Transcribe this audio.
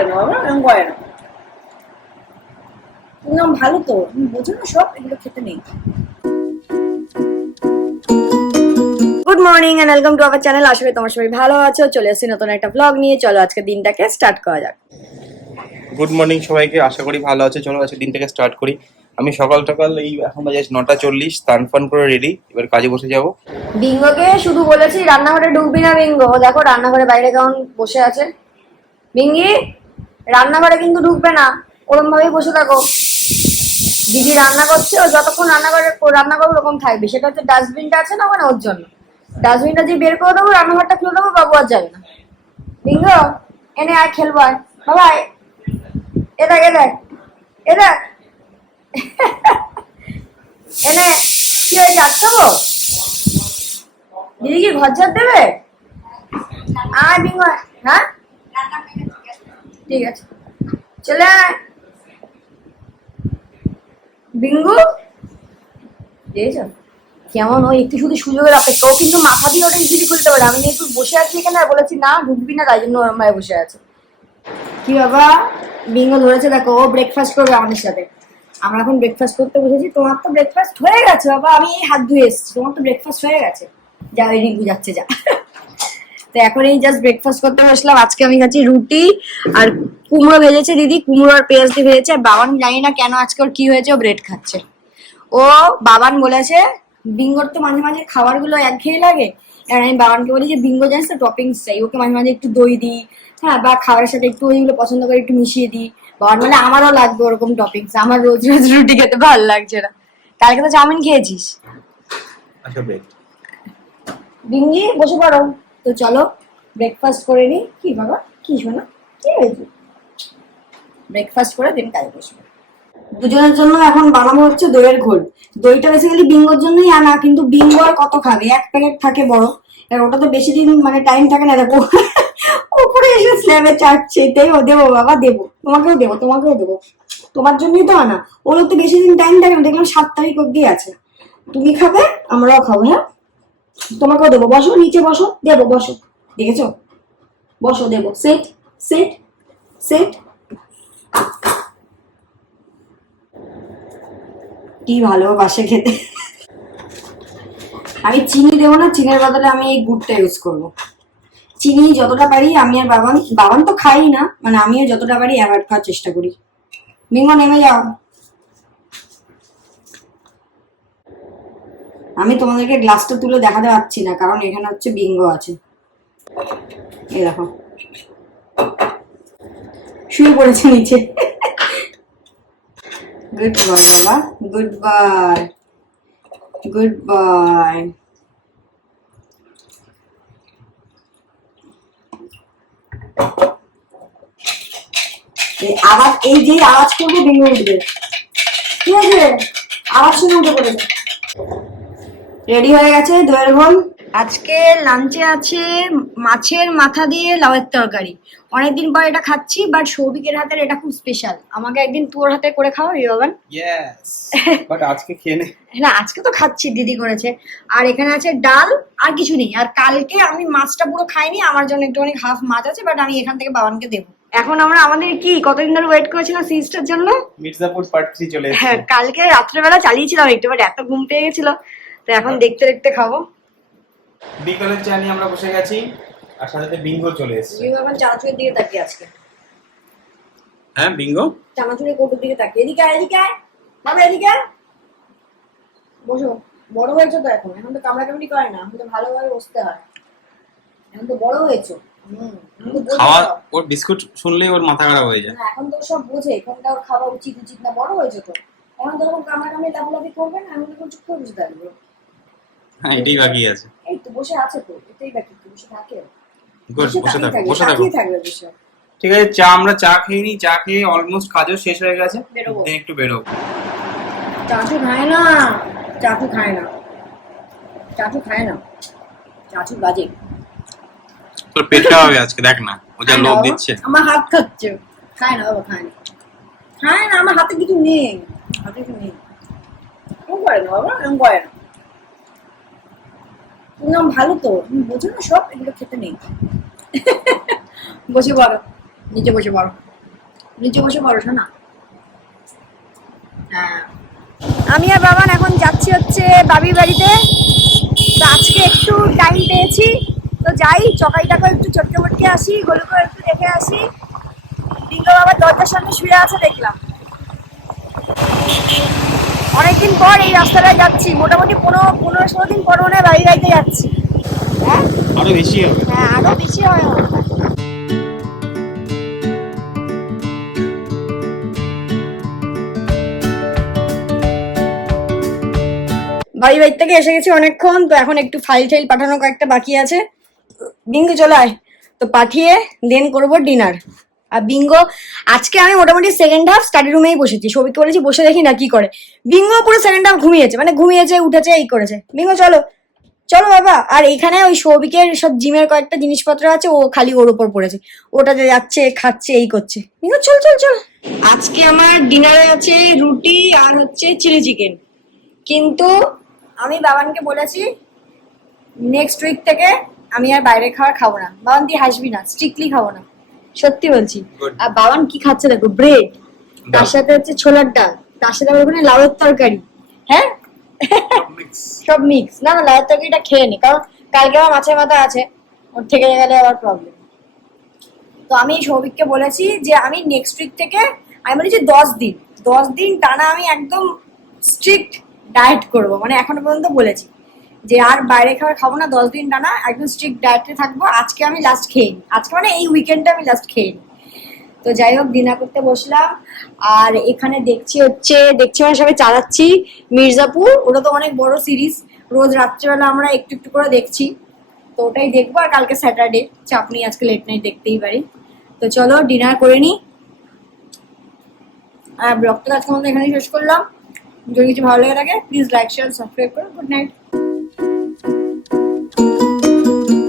করে না বাবা, এরকম করে না। তুমি ভালো তো, তুমি বোঝো না সব, এগুলো খেতে নেই। Good morning and welcome to our channel. আশা করি তোমার সবাই ভালো আছো। চলে এসেছি নতুন একটা ব্লগ নিয়ে। চলো আজকে দিনটাকে স্টার্ট করা যাক। গুড মর্নিং সবাইকে, আশা করি ভালো আছে। চলো আজকে দিনটাকে স্টার্ট করি। আমি সকাল সকাল এই এখন বাজে 9:40, স্নান ফান করে রেডি, এবার কাজে বসে যাব। বিঙ্গোকে শুধু বলেছি রান্নাঘরে ঢুকবি না বিঙ্গো, দেখো রান্নাঘরে বাইরে কেমন বসে আছে। বিঙ্গি রান্নাঘরে কিন্তু ঢুকবে না, ওরকম ভাবেই বসে থাকো। দিদি রান্না করছে, ও যতক্ষণ রান্না করবে ওরকম থাকবে। সেটা হচ্ছে ডাস্টবিনটা আছে না ওখানে, ওর জন্য ডাস্টবিনটা যে বের করে দেবো, রান্নাঘরটা খুলে দেবো, বাবু আর যাবে না। বিঙ্গো এনে আর খেলবো, আর বাবা এ দেখ এ দেখ এ দেখ এনে কি হয়েছে, আসতে গো দিদি কি ঘর ঝাড় দেবে? আর বিঙ্গো, হ্যাঁ ঠিক আছে চলে আয়। বিঙ্গু দেখেছো কেমন, ও একটু শুধু সুযোগের অপেক্ষা। ও কিন্তু মাথা দিয়ে ওটা ইজিলি খুলতে পারে। আমি একটু বসে আছি এখানে আর বলেছি না ঢুকবি না, তাই জন্য ওরম ভাবে বসে আছে। কি বাবা, বিঙ্গো ধরেছে, দেখো ও ব্রেকফাস্ট করবে আমাদের সাথে। আমরা এখন ব্রেকফাস্ট করতে বসেছি। তোমার তো ব্রেকফাস্ট হয়ে গেছে বাবা, আমি এই হাত ধুয়ে এসেছি, তোমার তো ব্রেকফাস্ট হয়ে গেছে। যা ওই রিঙ্কু যাচ্ছে যা। তো এখন এই জাস্ট ব্রেকফাস্ট করতে বসলাম। আজকে আমি খাচ্ছি রুটি আর কুমড়ো ভেজেছে দিদি, কুমড়ো আর পেঁয়াজ দিয়ে ভেজেছে। আর বাবান জানি না কেন আজকে ওর কি হয়েছে, ও ব্রেড খাচ্ছে। ও বাবান বলেছে বিঙ্গোর তো মাঝে মাঝে খাবারগুলো একঘেয়ে লাগে, আর আমি বাবানকে বলি যে বিঙ্গো জানিস তো টপিংস চাই, ওকে মাঝে মাঝে একটু দই দিই, হ্যাঁ, বা খাবারের সাথে একটু ওইগুলো পছন্দ করে একটু মিশিয়ে দিই। বাবান বলে আমারও লাগবে ওরকম টপিংস, আমার রোজ রোজ রুটি খেতে ভালো লাগছে না। কালকে তো চাউমিন খেয়েছিস। আচ্ছা বেশ, বিঙ্গি বসে পড়ো। তো চলো ব্রেকফাস্ট করে নিই। কি বাবা কি শোনা, কি হয়েছে? ব্রেকফাস্ট করে দিন কাজে বসবো। দুজনের জন্য এখন বানাবো হচ্ছে দইয়ের ঘোল। দইটা বেসিক্যালি বিঙ্গোর জন্যই আনা, কিন্তু বিঙ্গো আর কত খাবে, এক প্যাকেট থাকে বড়। এবার ওটা তো বেশি দিন মানে টাইম থাকে না। দেখো উপরে এসে স্ল্যাবে চাটছে, দেবো দেবো বাবা দেবো, তোমাকেও দেবো তোমাকেও দেবো, তোমার জন্যই তো আনা। ওর তো বেশি দিন টাইম থাকে না, দেখলাম 7 তারিখ অব্দি আছে। তুমি খাবে আমরাও খাবো, হ্যাঁ তোমাকেও দেবো। বসো নিচে বসো, দেবো বসো, দেখেছো বসো দেবো। Set set set. কি ভালোবাসে খেতে। আমি চিনি দেবো না, চিনির বদলে আমি এই গুড়টা ইউজ করবো। চিনি যতটা পারি আমি আর বাবান, বাবান তো খাই না, মানে আমিও যতটা পারি অ্যাভয়েড করার চেষ্টা করি। বিঙ্গো নেমে যাও। আমি তোমাদেরকে গ্লাসটা তুলে দেখাতে পারছি না, কারণ এখানে হচ্ছে বিঙ্গো আছে। এই দেখো শুয়ে পড়েছে নিচে। গুড বয় বাবা, গুড বয়, গুড বয়। আওয়াজ, এই যে আওয়াজ করবে বিঙ্গো উঠবে, ঠিক আছে? আওয়াজ শুনে উঠে পড়েছে। রেডি হয়ে গেছে দইয়ের ঘোল। আজকে লাঞ্চে আছে মাছের মাথা দিয়ে লাউয়ের তরকারি। অনেকদিন পর এটা খাচ্ছি, বাট সৌভিকের হাতের এটা খুব স্পেশাল। আমাকে একদিন তোর হাতে করে খাওয়াবি বাবান? ইয়েস, বাট আজকে খেয়ে নে। না আজকে তো খাচ্ছি, দিদি করেছে। আর এখানে আছে ডাল, আর কিছু নেই। আর কালকে আমি মাছটা পুরো খাইনি, আমার জন্য একটুখানি হাফ মাছ আছে, বাট আমি এখান থেকে বাবানকে দেবো। এখন আমরা আমাদের কি কতদিন ধরে ওয়েট করেছিলাম সিরিজটার জন্য। মির্জাপুর পার্ট 3 চলে এসেছে। হ্যাঁ, কালকে রাত্রেবেলা চালিয়েছিলাম একটু, বাট এত ঘুম পেয়ে গেছিল, তো এখন দেখতে দেখতে খাবো। বিকালের চা নিয়ে আমরা বসে গেছি, আর সাথে বিঙ্গো চলে এসেছে। বিঙ্গো এখন চানাচুরের দিকে তাকিয়ে আজকে। হ্যাঁ বিঙ্গো চানাচুরের কৌটোর দিকে তাকিয়ে। এদিকে আয়, এদিকে আয় বাবা, এদিকে আয়। বসো, বড় হয়েছো তো এখন, এখন তো কামড়াকামড়ি করে না, এখন তো ভালোভাবে বসতে হয়, এখন তো বড় হয়েছো। এখন তো বোঝো খাওয়া, সব। ওর বিস্কুট শুনলেই ওর মাথা খারাপ হয়ে যায়। না এখন তো সব বোঝে, কোনটা ওর খাওয়া উচিত উচিত না, বড় হয়েছে তো। এখন তো ওরকম কামড়াকামড়ি লাফালাফি করবে না, এখন তো চুপ করে বসে থাকবে। হ্যাঁ এটাই বাকি আছে। এই তো বসে আছে তো, এটাই বাকি, তো বসে থাকে। গুড, বসে থাকো বসে থাকো। তাকিয়ে থাকবে বসে। ঠিক আছে, আমরা চা খেয়ে নিই। চা খেয়ে অলমোস্ট কাজও শেষ হয়ে গেছে, বেরোবো। দেন একটু বেরোবো। চাচু খায় না, চাচু খায় না, চাচু খায় না, চাচু বাজে। তোর পেটটা হবে আজকে, দেখ না ও যা লোভ দিচ্ছে। আমার হাত খাচ্ছে, খায় না বাবা, খায় না, খায় না। আমার হাতে কিছু নেই, হাতে কিছু নেই। এরকম করে না বাবা, এরকম করে না। তুমি ভালো তো, তুমি বোঝো না সব, এগুলো খেতে নেই। বসে পড়ো, নিচে বসে পড়ো। নিচে বসে পড়াশোনা না। হ্যাঁ, আমি আর বাবান এখন যাচ্ছি হচ্ছে বাবির বাড়িতে। তো আজকে একটু টাইম পেয়েছি, তো যাই চকাইটাকে একটু চটকে মটকে আসি, গলুকে একটু দেখে আসি। ডিঙ্গো বাবা দরজার সামনে শুয়ে আছে দেখলাম। অনেকদিন পর এই রাস্তাটায় যাচ্ছি, মোটামুটি 15-16 দিন পর মনে হয় বাড়ি বাড়িতে যাচ্ছি। হ্যাঁ আরো বেশি হবে। হ্যাঁ, আরো বেশি হয়। বাড়ি বাড়ি থেকে এসে গেছি অনেকক্ষণ, তো এখন একটু ফাইল টাইল পাঠানো কয়েকটা বাকি আছে। বিঙ্গো চলে আয়, তো পাঠিয়ে দেন করবো ডিনার। আর বিঙ্গো আজকে আমি মোটামুটি সেকেন্ড হাফ স্টাডি রুমেই বসেছি, সবিকে বলেছি বসে দেখি না কি করে। বিঙ্গো পুরো সেকেন্ড হাফ ঘুমিয়েছে, মানে ঘুমিয়েছে উঠেছে এই করেছে। বিঙ্গো চলো চলো বাবা। আর এইখানে ওই সৌভিকের সব জিমের কয়েকটা জিনিসপত্র আছে, ও খালি ওর উপর পড়েছে, ওটাতে যাচ্ছে খাচ্ছে এই করছে। বিঙ্গো চল চল চল। আজকে আমার ডিনারে আছে রুটি আর হচ্ছে চিলি চিকেন, কিন্তু আমি বাবানকে বলেছি নেক্সট উইক থেকে আমি আর বাইরে খাবার খাবো না। বাবান তুই হাসবি না, স্ট্রিক্টলি খাবো না, সত্যি বলছি। Good. আর বাবান কি খাচ্ছে দেখো, ব্রেড, তার ডাল। সাথে হচ্ছে ছোলার ডাল, তার সাথে আবার ওখানে লাউয়ের তরকারি। হ্যাঁ সব মিক্স। না না, লাউয়ের তরকারিটা খেয়ে নি, কারণ কালকে আমার মাছের মাথা আছে, ওর থেকে গেলে আবার প্রবলেম। তো আমি সৌভিককে বলেছি যে আমি নেক্সট উইক থেকে, আমি বলেছি 10 দিন টানা আমি একদম স্ট্রিক্ট ডায়েট করব, মানে এখনো পর্যন্ত বলেছি যে আর বাইরে খাবার খাবো না, 10 দিন টানা একদম স্ট্রিক্ট ডায়েটে থাকবো। আজকে আমি লাস্ট খেয়ে নিই, আজকে মানে এই উইকেন্ডে আমি লাস্ট খেয়ে নিই। তো যাই হোক ডিনার করতে বসলাম। আর এখানে দেখছি মানে সবাই চালাচ্ছি মির্জাপুর, ওটা তো অনেক বড় সিরিজ, রোজ রাত্রেবেলা আমরা একটু একটু করে দেখছি, তো ওটাই দেখবো। আর কালকে স্যাটারডে, চাপ নেই, আজকে লেট নাইট দেখতেই পারি। তো চলো ডিনার করে নি। আর ব্লগটা আজকে মতো এখানেই শেষ করলাম। যদি কিছু ভালো লেগে থাকে প্লিজ লাইক শেয়ার সাবস্ক্রাইব করো। Good night.